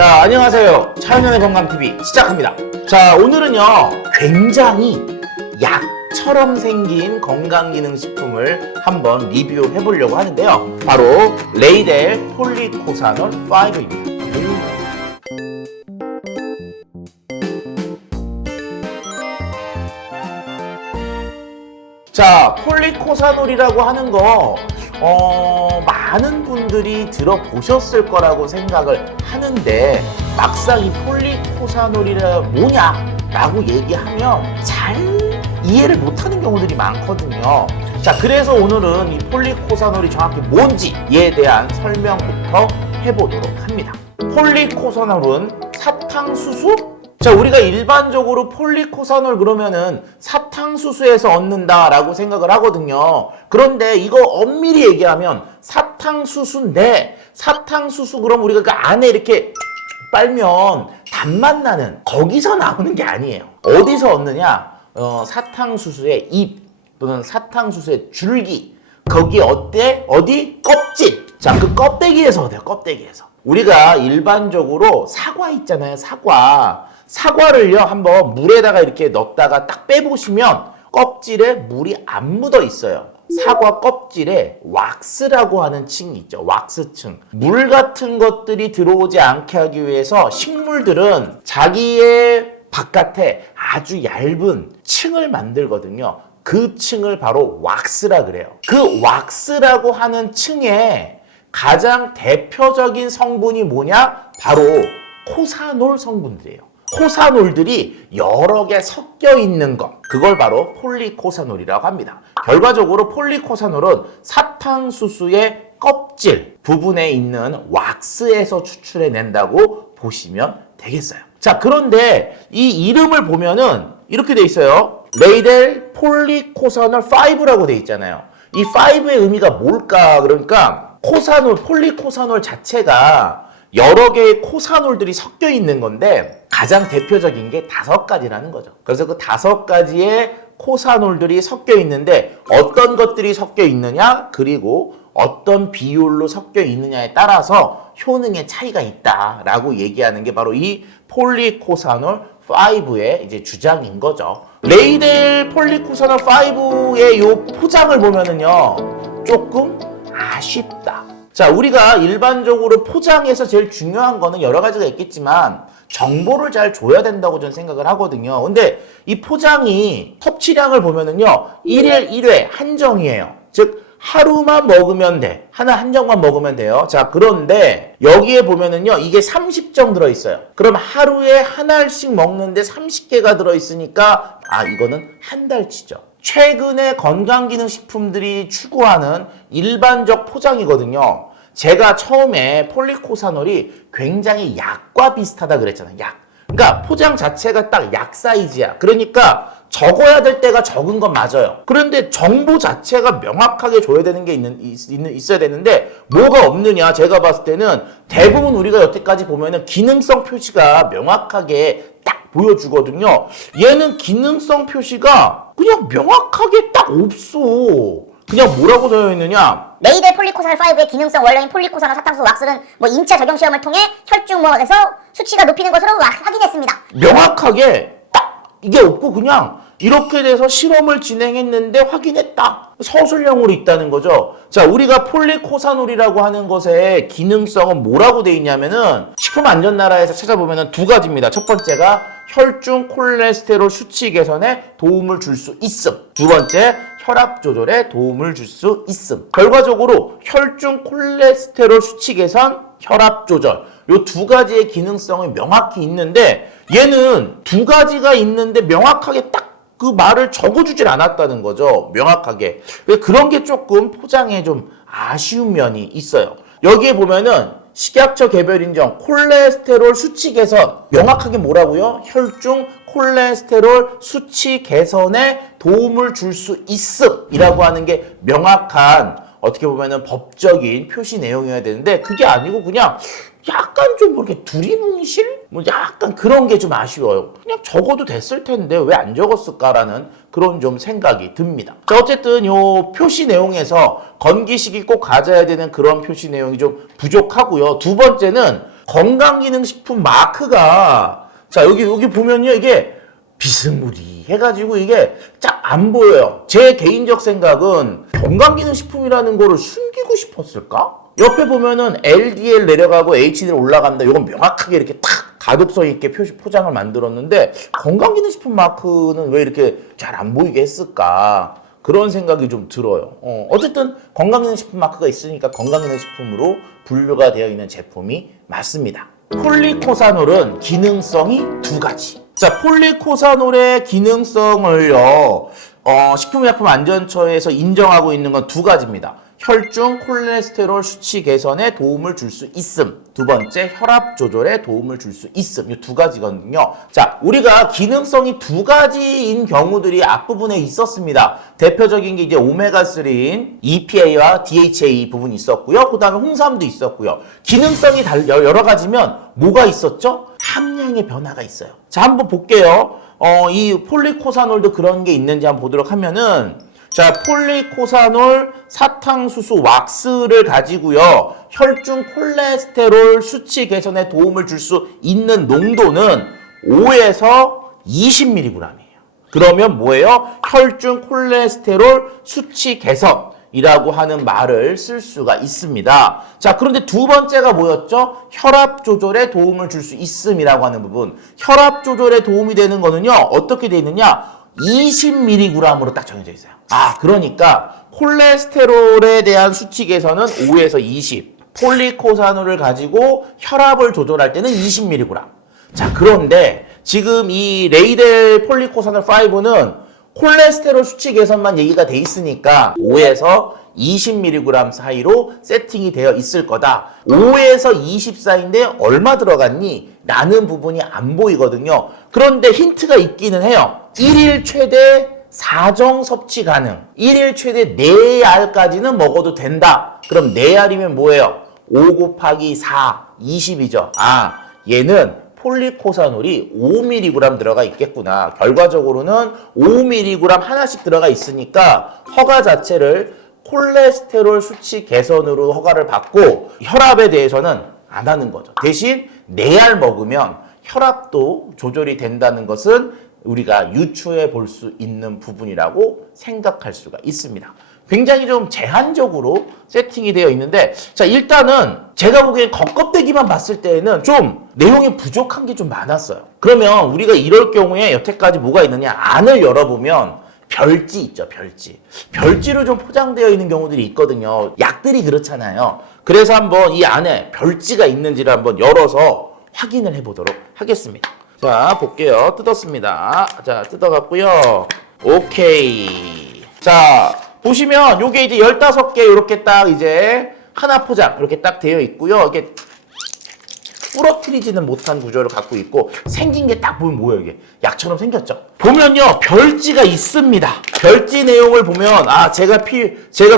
자, 안녕하세요. 차은현의 건강TV 시작합니다. 자, 오늘은요, 굉장히 약처럼 생긴 건강기능식품을 한번 리뷰해 보려고 하는데요. 바로 레이델 폴리코사놀 5입니다. 자, 폴리코사놀이라고 하는 거 많은 분들이 들어보셨을 거라고 생각을 하는데 막상 이 폴리코사놀이가 뭐냐라고 얘기하면 잘 이해를 못하는 경우들이 많거든요. 자, 그래서 오늘은 이 폴리코사놀이 정확히 뭔지에 대한 설명부터 해보도록 합니다. 폴리코사놀은 사탕수수? 자, 우리가 일반적으로 폴리코사놀 그러면은 사탕수수에서 얻는다라고 생각을 하거든요. 그런데 이거 엄밀히 얘기하면 사탕수수인데 사탕수수 그럼 우리가 그 안에 이렇게 빨면 단맛 나는 거기서 나오는 게 아니에요. 어디서 얻느냐? 사탕수수의 잎 또는 사탕수수의 줄기 거기 어디? 껍질. 자, 그 껍데기에서 얻어요. 껍데기에서. 우리가 일반적으로 사과 있잖아요. 사과를요 한번 물에다가 이렇게 넣었다가 딱 빼보시면 껍질에 물이 안 묻어 있어요. 사과 껍질에 왁스라고 하는 층이 있죠. 왁스층. 물 같은 것들이 들어오지 않게 하기 위해서 식물들은 자기의 바깥에 아주 얇은 층을 만들거든요. 그 층을 바로 왁스라 그래요. 그 왁스라고 하는 층에 가장 대표적인 성분이 뭐냐? 바로 코사놀 성분들이에요. 코사놀들이 여러 개 섞여 있는 것, 그걸 바로 폴리코사놀이라고 합니다. 결과적으로 폴리코사놀은 사탕수수의 껍질 부분에 있는 왁스에서 추출해낸다고 보시면 되겠어요. 자, 그런데 이 이름을 보면은 이렇게 돼 있어요. 레이델 폴리코사놀 5라고 돼 있잖아요. 이 5의 의미가 뭘까? 그러니까 폴리코사놀 자체가 여러 개의 코사놀들이 섞여 있는 건데 가장 대표적인 게 5가지라는 거죠. 그래서 그 5가지의 코사놀들이 섞여 있는데 어떤 것들이 섞여 있느냐 그리고 어떤 비율로 섞여 있느냐에 따라서 효능의 차이가 있다라고 얘기하는 게 바로 이 폴리코사놀 5의 이제 주장인 거죠. 레이델 폴리코사놀 5의 요 포장을 보면은요 조금 아쉽다. 자, 우리가 일반적으로 포장에서 제일 중요한 거는 여러 가지가 있겠지만 정보를 잘 줘야 된다고 저는 생각을 하거든요. 근데 이 포장이 섭취량을 보면은요 1일 1회 한정이에요. 즉 하루만 먹으면 돼. 한 정만 먹으면 돼요. 자, 그런데 여기에 보면은요 이게 30정 들어있어요. 그럼 하루에 한 알씩 먹는데 30개가 들어있으니까 이거는 한 달치죠. 최근에 건강기능식품들이 추구하는 일반적 포장이거든요. 제가 처음에 폴리코사놀이 굉장히 약과 비슷하다 그랬잖아요. 약. 그러니까 포장 자체가 딱 약 사이즈야. 그러니까 적어야 될 때가 적은 건 맞아요. 그런데 정보 자체가 명확하게 줘야 되는 게 있어야 되는데 뭐가 없느냐? 제가 봤을 때는 대부분 우리가 여태까지 보면은 기능성 표시가 명확하게 딱 보여주거든요. 얘는 기능성 표시가 그냥 명확하게 딱 없어. 그냥 뭐라고 되어 있느냐? 레이델 폴리코사놀 5의 기능성 원료인 폴리코사놀 사탕수수 왁스는 인체 적용 시험을 통해 혈중에서 수치가 높이는 것으로 확인했습니다. 명확하게 딱 이게 없고 그냥 이렇게 돼서 실험을 진행했는데 확인했다. 서술형으로 있다는 거죠. 자, 우리가 폴리코사놀이라고 하는 것의 기능성은 뭐라고 돼 있냐면은 식품안전나라에서 찾아보면은 2가지입니다. 첫 번째가 혈중 콜레스테롤 수치 개선에 도움을 줄 수 있음. 두 번째, 혈압 조절에 도움을 줄 수 있음. 결과적으로 혈중 콜레스테롤 수치 개선, 혈압 조절 요 2가지의 기능성이 명확히 있는데 얘는 2가지가 있는데 명확하게 딱 그 말을 적어주질 않았다는 거죠. 명확하게. 그런 게 조금 포장에 좀 아쉬운 면이 있어요. 여기에 보면은 식약처 개별 인정 콜레스테롤 수치 개선 명확하게 뭐라고요? 혈중 콜레스테롤 수치 개선에 도움을 줄 수 있음 이라고 하는 게 명확한 어떻게 보면은 법적인 표시 내용이어야 되는데 그게 아니고 그냥 약간 좀 이렇게 두리뭉실? 약간 그런 게 좀 아쉬워요. 그냥 적어도 됐을 텐데 왜 안 적었을까라는 그런 좀 생각이 듭니다. 자, 어쨌든 요 표시 내용에서 건기식이 꼭 가져야 되는 그런 표시 내용이 좀 부족하고요. 두 번째는 건강기능식품 마크가 자 여기 보면요 이게 비스무리 해가지고 이게 쫙 안 보여요. 제 개인적 생각은 건강기능식품이라는 거를 숨기고 싶었을까? 옆에 보면은 LDL 내려가고 HDL 올라간다. 이건 명확하게 이렇게 탁 가독성 있게 포장을 만들었는데 건강기능식품 마크는 왜 이렇게 잘 안 보이게 했을까? 그런 생각이 좀 들어요. 어쨌든 건강기능식품 마크가 있으니까 건강기능식품으로 분류가 되어 있는 제품이 맞습니다. 폴리코사놀은 기능성이 두 가지. 자, 폴리코사놀의 기능성을요, 식품의약품안전처에서 인정하고 있는 건 두 가지입니다. 혈중 콜레스테롤 수치 개선에 도움을 줄 수 있음. 두 번째, 혈압 조절에 도움을 줄 수 있음. 이 두 가지거든요. 자, 우리가 기능성이 두 가지인 경우들이 앞부분에 있었습니다. 대표적인 게 이제 오메가3인 EPA와 DHA 부분이 있었고요. 그 다음에 홍삼도 있었고요. 기능성이 여러 가지면 뭐가 있었죠? 함량의 변화가 있어요. 자, 한번 볼게요. 이 폴리코사놀도 그런 게 있는지 한번 보도록 하면은 자, 폴리코사놀 사탕수수 왁스를 가지고요. 혈중 콜레스테롤 수치 개선에 도움을 줄 수 있는 농도는 5에서 20mg이에요. 그러면 뭐예요? 혈중 콜레스테롤 수치 개선이라고 하는 말을 쓸 수가 있습니다. 자, 그런데 두 번째가 뭐였죠? 혈압 조절에 도움을 줄 수 있음이라고 하는 부분. 혈압 조절에 도움이 되는 거는요. 어떻게 돼 있느냐? 20mg으로 딱 정해져 있어요. 아, 그러니까 콜레스테롤에 대한 수치 개선은 5에서 20. 폴리코사놀을 가지고 혈압을 조절할 때는 20mg. 자, 그런데 지금 이 레이델 폴리코사놀 5는 콜레스테롤 수치 개선만 얘기가 돼 있으니까 5에서 20mg 사이로 세팅이 되어 있을 거다. 5에서 20 사이인데 얼마 들어갔니? 라는 부분이 안 보이거든요. 그런데 힌트가 있기는 해요. 1일 최대 4정 섭취 가능. 1일 최대 4알까지는 먹어도 된다. 그럼 4알이면 뭐예요? 5 곱하기 4, 20이죠. 아, 얘는 폴리코사놀이 5mg 들어가 있겠구나. 결과적으로는 5mg 하나씩 들어가 있으니까 허가 자체를 콜레스테롤 수치 개선으로 허가를 받고 혈압에 대해서는 안 하는 거죠. 대신 4알 먹으면 혈압도 조절이 된다는 것은 우리가 유추해 볼 수 있는 부분이라고 생각할 수가 있습니다. 굉장히 좀 제한적으로 세팅이 되어 있는데 자 일단은 제가 보기엔 겉껍데기만 봤을 때에는 좀 내용이 부족한 게 좀 많았어요. 그러면 우리가 이럴 경우에 여태까지 뭐가 있느냐 안을 열어보면 별지 있죠, 별지. 별지로 좀 포장되어 있는 경우들이 있거든요. 약들이 그렇잖아요. 그래서 한번 이 안에 별지가 있는지를 한번 열어서 확인을 해보도록 하겠습니다. 자, 볼게요. 뜯었습니다. 자, 뜯어갔고요. 오케이. 자, 보시면 요게 이제 15개 이렇게 딱 이제 하나 포장 이렇게 딱 되어 있고요. 이게 부러뜨리지는 못한 구조를 갖고 있고 생긴 게 딱 보면 뭐예요 이게 약처럼 생겼죠. 보면요 별지가 있습니다. 별지 내용을 보면 아 제가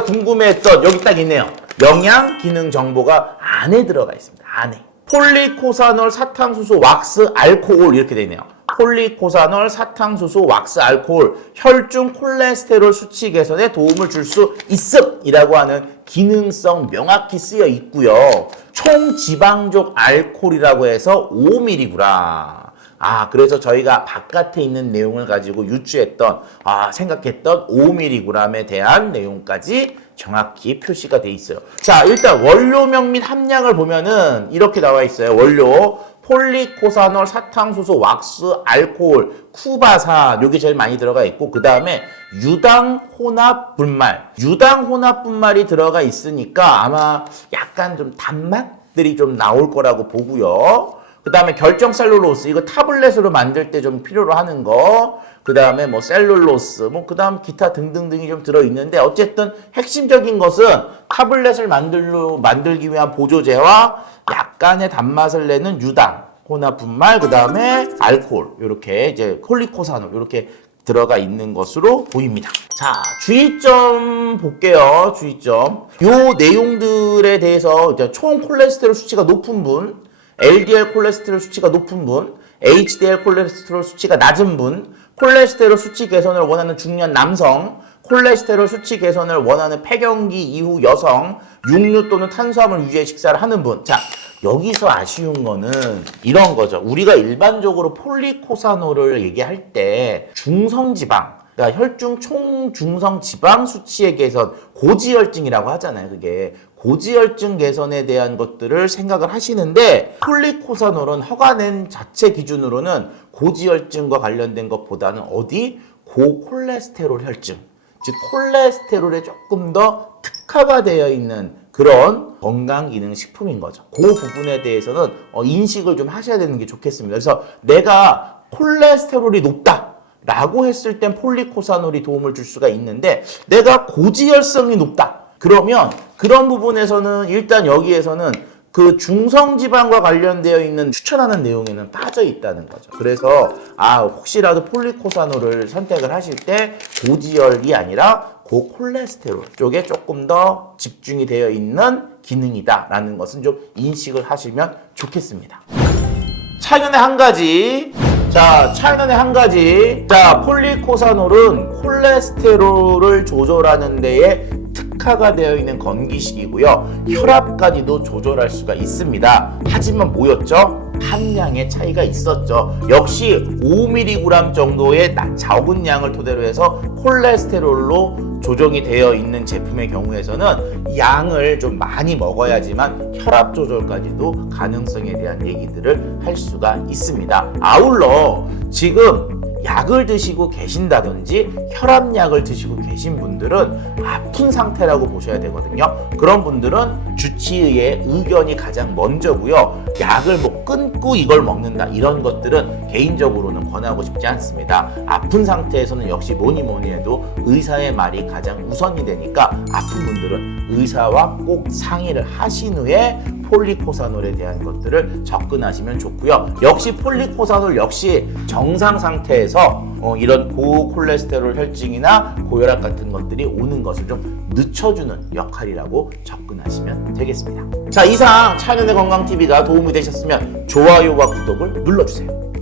궁금해했던 여기 딱 있네요. 영양 기능 정보가 안에 들어가 있습니다. 안에 폴리코사놀 사탕수수 왁스 알코올 이렇게 돼 있네요. 폴리코사놀 사탕수수 왁스 알코올 혈중 콜레스테롤 수치 개선에 도움을 줄 수 있음이라고 하는 기능성 명확히 쓰여 있고요. 총 지방족 알코올이라고 해서 5mg. 아, 그래서 저희가 바깥에 있는 내용을 가지고 유추했던, 생각했던 5mg에 대한 내용까지 정확히 표시가 돼 있어요. 자, 일단 원료명 및 함량을 보면은 이렇게 나와 있어요. 원료. 폴리코사놀 사탕수수 왁스 알코올 쿠바산 요게 제일 많이 들어가 있고 그 다음에 유당 혼합 분말 들어가 있으니까 아마 약간 좀 단맛들이 좀 나올 거라고 보고요. 그 다음에 결정셀룰로스 이거 타블렛으로 만들 때 좀 필요로 하는 거 그 다음에 뭐 셀룰로스 그 다음 기타 등등등이 좀 들어있는데 어쨌든 핵심적인 것은 타블렛을 만들기 위한 보조제와 약간의 단맛을 내는 유당 혼합 분말 그 다음에 알코올 이렇게 이제 폴리코사놀 이렇게 들어가 있는 것으로 보입니다. 자, 주의점 볼게요. 주의점. 요 내용들에 대해서 이제 총 콜레스테롤 수치가 높은 분, LDL 콜레스테롤 수치가 높은 분, HDL 콜레스테롤 수치가 낮은 분, 콜레스테롤 수치 개선을 원하는 중년 남성, 콜레스테롤 수치 개선을 원하는 폐경기 이후 여성, 육류 또는 탄수화물 위주의 식사를 하는 분. 자, 여기서 아쉬운 거는 이런 거죠. 우리가 일반적으로 폴리코사놀을 얘기할 때 중성지방, 그러니까 혈중 총중성 지방 수치의 개선, 고지혈증이라고 하잖아요. 그게 고지혈증 개선에 대한 것들을 생각을 하시는데, 폴리코사놀은 허가낸 자체 기준으로는 고지혈증과 관련된 것보다는 어디? 고콜레스테롤 혈증, 즉 콜레스테롤에 조금 더 특화가 되어 있는 그런 건강기능식품인 거죠. 그 부분에 대해서는 인식을 좀 하셔야 되는 게 좋겠습니다. 그래서 내가 콜레스테롤이 높다 라고 했을 땐 폴리코사놀이 도움을 줄 수가 있는데, 내가 고지혈성이 높다 그러면 그런 부분에서는 일단 여기에서는 그 중성지방과 관련되어 있는 추천하는 내용에는 빠져 있다는 거죠. 그래서 혹시라도 폴리코사놀을 선택을 하실 때 고지혈이 아니라 고콜레스테롤 쪽에 조금 더 집중이 되어 있는 기능이다라는 것은 좀 인식을 하시면 좋겠습니다. 차이는 한 가지. 차이는 한 가지. 폴리코사놀은 콜레스테롤을 조절하는 데에 특화가 되어 있는 건기식이고요. 혈압까지도 조절할 수가 있습니다. 하지만 뭐였죠? 함량의 차이가 있었죠. 역시 5mg 정도의 적은 양을 토대로 해서 콜레스테롤로 조정이 되어 있는 제품의 경우에서는 양을 좀 많이 먹어야지만 혈압 조절까지도 가능성에 대한 얘기들을 할 수가 있습니다. 아울러 지금 약을 드시고 계신다든지 혈압약을 드시고 계신 분들은 아픈 상태라고 보셔야 되거든요. 그런 분들은 주치의의 의견이 가장 먼저고요. 약을 끊고 이걸 먹는다 이런 것들은 개인적으로는 권하고 싶지 않습니다. 아픈 상태에서는 역시 뭐니 해도 의사의 말이 가장 우선이 되니까 아픈 분들은 의사와 꼭 상의를 하신 후에 폴리코사놀에 대한 것들을 접근하시면 좋고요. 역시 폴리코사놀 역시 정상 상태에서 이런 고콜레스테롤 혈증이나 고혈압 같은 것들이 오는 것을 좀 늦춰주는 역할이라고 접근하시면 되겠습니다. 이상 차이는의 건강TV가 도움이 되셨으면 좋아요와 구독을 눌러주세요.